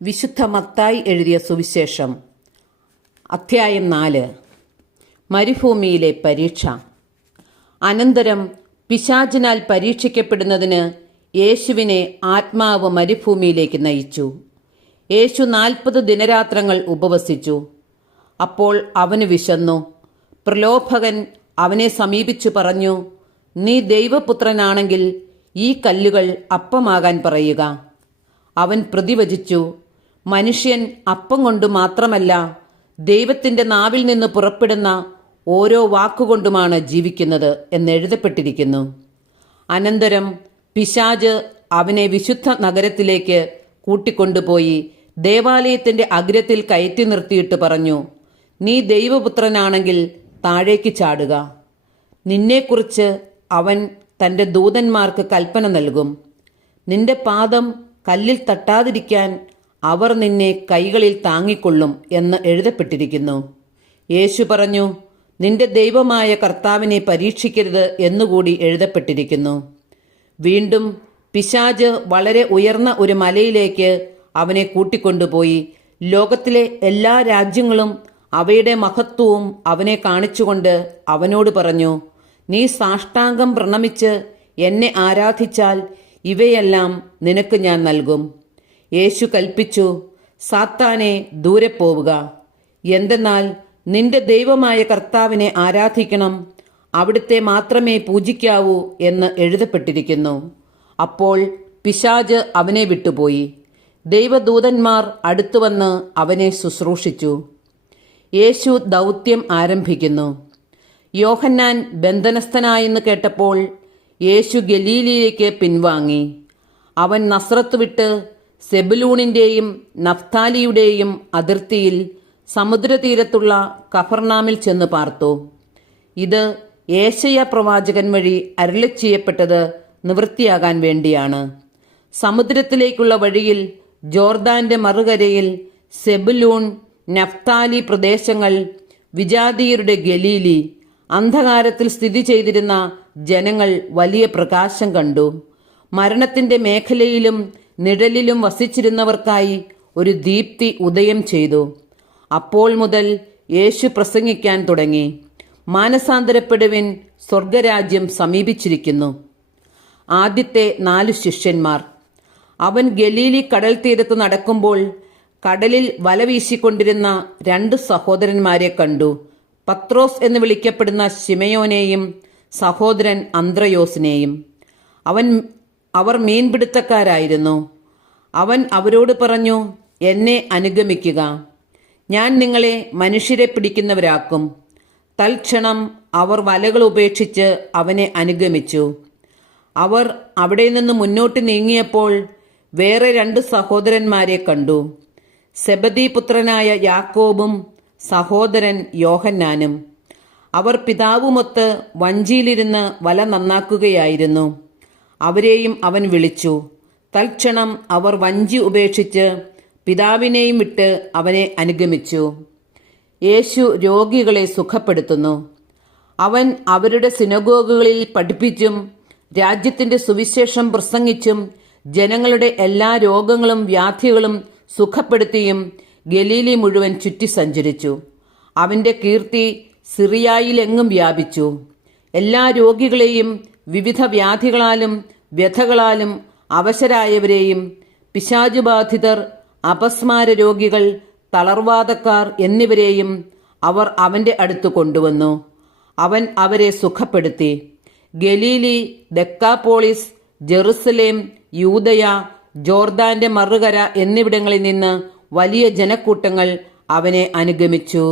വിശുദ്ധ മത്തായി എഴുതിയ സുവിശേഷം അധ്യായം 4. മരുഭൂമിയിലെ പരീക്ഷ. അനന്തരം പിശാചിനാൽ പരീക്ഷിക്കപ്പെടുന്നതിന് യേശുവിനെ ആത്മാവ് മരുഭൂമിയിലേക്ക് നയിച്ചു. യേശു 40 ദിനരാത്രങ്ങൾ ഉപവസിച്ചു. അപ്പോൾ അവന് വിശന്നു. പ്രലോഭകൻ അവനെ സമീപിച്ചു പറഞ്ഞു, നീ ദൈവപുത്രനാണെങ്കിൽ ഈ കല്ലുകൾ അപ്പമാകാൻ പറയുക. അവൻ പ്രതിവചിച്ചു, മനുഷ്യൻ അപ്പം കൊണ്ട് മാത്രമല്ല, ദൈവത്തിൻ്റെ നാവിൽ നിന്ന് പുറപ്പെടുന്ന ഓരോ വാക്കുകൊണ്ടുമാണ് ജീവിക്കുന്നത് എന്നെഴുതപ്പെട്ടിരിക്കുന്നു. അനന്തരം പിശാച് അവനെ വിശുദ്ധ നഗരത്തിലേക്ക് കൂട്ടിക്കൊണ്ടുപോയി ദേവാലയത്തിൻ്റെ അഗ്രത്തിൽ കയറ്റി നിർത്തിയിട്ട് പറഞ്ഞു, നീ ദൈവപുത്രനാണെങ്കിൽ താഴേക്ക് ചാടുക. നിന്നെക്കുറിച്ച് അവൻ തൻ്റെ ദൂതന്മാർക്ക് കൽപ്പന നൽകും. നിന്റെ പാദം കല്ലിൽ തട്ടാതിരിക്കാൻ അവർ നിന്നെ കൈകളിൽ താങ്ങിക്കൊള്ളും എന്ന് എഴുതപ്പെട്ടിരിക്കുന്നു. യേശു പറഞ്ഞു, നിന്റെ ദൈവമായ കർത്താവിനെ പരീക്ഷിക്കരുത് എന്നുകൂടി എഴുതപ്പെട്ടിരിക്കുന്നു. വീണ്ടും പിശാച് വളരെ ഉയർന്ന ഒരു മലയിലേക്ക് അവനെ കൂട്ടിക്കൊണ്ടുപോയി ലോകത്തിലെ എല്ലാ രാജ്യങ്ങളും അവയുടെ മഹത്വവും അവനെ കാണിച്ചുകൊണ്ട് അവനോട് പറഞ്ഞു, നീ സാഷ്ടാംഗം പ്രണമിച്ച് എന്നെ ആരാധിച്ചാൽ ഇവയെല്ലാം നിനക്ക് ഞാൻ നൽകും. യേശു കൽപ്പിച്ചു, സാത്താനെ ദൂരെ പോവുക. എന്തെന്നാൽ നിന്റെ ദൈവമായ കർത്താവിനെ ആരാധിക്കണം, അവിടുത്തെ മാത്രമേ പൂജിക്കാവൂ എന്ന് എഴുതപ്പെട്ടിരിക്കുന്നു. അപ്പോൾ പിശാച് അവനെ വിട്ടുപോയി. ദൈവദൂതന്മാർ അടുത്തുവന്ന് അവനെ ശുശ്രൂഷിച്ചു. യേശു ദൗത്യം ആരംഭിക്കുന്നു. യോഹന്നാൻ ബന്ധനസ്ഥനായെന്ന് കേട്ടപ്പോൾ യേശു ഗലീലയിലേക്ക് പിൻവാങ്ങി. അവൻ നസ്രത്ത് വിട്ട് സെബുലൂണിൻ്റെയും നഫ്താലിയുടെയും അതിർത്തിയിൽ സമുദ്രതീരത്തുള്ള കഫർനാമിൽ ചെന്ന് പാർത്തു. ഇത് യേശയ്യാ പ്രവാചകൻ വഴി അരുളിച്ചെയ്യപ്പെട്ടത് നിവൃത്തിയാകാൻ വേണ്ടിയാണ്. സമുദ്രത്തിലേക്കുള്ള വഴിയിൽ ജോർദാന്റെ മറുകരയിൽ സെബുലൂൺ, നഫ്താലി പ്രദേശങ്ങൾ, വിജാതീയരുടെ ഗലീലി, അന്ധകാരത്തിൽ സ്ഥിതി ചെയ്തിരുന്ന ജനങ്ങൾ വലിയ പ്രകാശം കണ്ടു. മരണത്തിന്റെ മേഖലയിലും നിഴലിലും വസിച്ചിരുന്നവർക്കായി ഒരു ദീപ്തി ഉദയം ചെയ്തു. അപ്പോൾ മുതൽ യേശു പ്രസംഗിക്കാൻ തുടങ്ങി, മാനസാന്തരപ്പെടുവിൻ, സ്വർഗരാജ്യം സമീപിച്ചിരിക്കുന്നു. ആദ്യത്തെ 4 ശിഷ്യന്മാർ. അവൻ ഗലീലി കടൽ തീരത്ത് നടക്കുമ്പോൾ കടലിൽ വല വീശിക്കൊണ്ടിരുന്ന 2 സഹോദരന്മാരെ കണ്ടു. പത്രോസ് എന്ന് വിളിക്കപ്പെടുന്ന ശിമയോനെയും സഹോദരൻ അന്ത്രയോസിനെയും. അവർ മീൻപിടുത്തക്കാരായിരുന്നു. അവൻ അവരോട് പറഞ്ഞു, എന്നെ അനുഗമിക്കുക, ഞാൻ നിങ്ങളെ മനുഷ്യരെ പിടിക്കുന്നവരാക്കും. തൽക്ഷണം അവർ വലകൾ ഉപേക്ഷിച്ച് അവനെ അനുഗമിച്ചു. അവർ അവിടെ നിന്ന് മുന്നോട്ട് നീങ്ങിയപ്പോൾ വേറെ 2 സഹോദരന്മാരെ കണ്ടു, സെബദി പുത്രനായ യാക്കോബും സഹോദരൻ യോഹന്നാനും. അവർ പിതാവുമൊത്ത് വഞ്ചിയിലിരുന്ന് വല നന്നാക്കുകയായിരുന്നു. അവരെയും അവൻ വിളിച്ചു. തൽക്ഷണം അവർ വഞ്ചി ഉപേക്ഷിച്ച് പിതാവിനെയും വിട്ട് അവനെ അനുഗമിച്ചു. യേശു രോഗികളെ സുഖപ്പെടുത്തുന്നു. അവൻ അവരുടെ സിനഗോഗുകളിൽ പഠിപ്പിച്ചും രാജ്യത്തിന്റെ സുവിശേഷം പ്രസംഗിച്ചും ജനങ്ങളുടെ എല്ലാ രോഗങ്ങളും വ്യാധികളും സുഖപ്പെടുത്തിയും ഗലീലി മുഴുവൻ ചുറ്റി സഞ്ചരിച്ചു. അവന്റെ കീർത്തി സിറിയായിലെങ്ങും വ്യാപിച്ചു. എല്ലാ രോഗികളെയും വിവിധ വ്യാധികളാലും വ്യഥകളാലും അവശരായവരെയും, പിശാചുബാധിതർ, അപസ്മാര രോഗികൾ, തളർവാദക്കാർ എന്നിവരെയും അവർ അവന്റെ അടുത്ത് കൊണ്ടുവന്നു. അവൻ അവരെ സുഖപ്പെടുത്തി. ഗലീലി, ദെക്കാപോളിസ്, ജെറുസലേം, യൂദയ, ജോർദാന്റെ മറുകര എന്നിവിടങ്ങളിൽ നിന്ന് വലിയ ജനക്കൂട്ടങ്ങൾ അവനെ അനുഗമിച്ചു.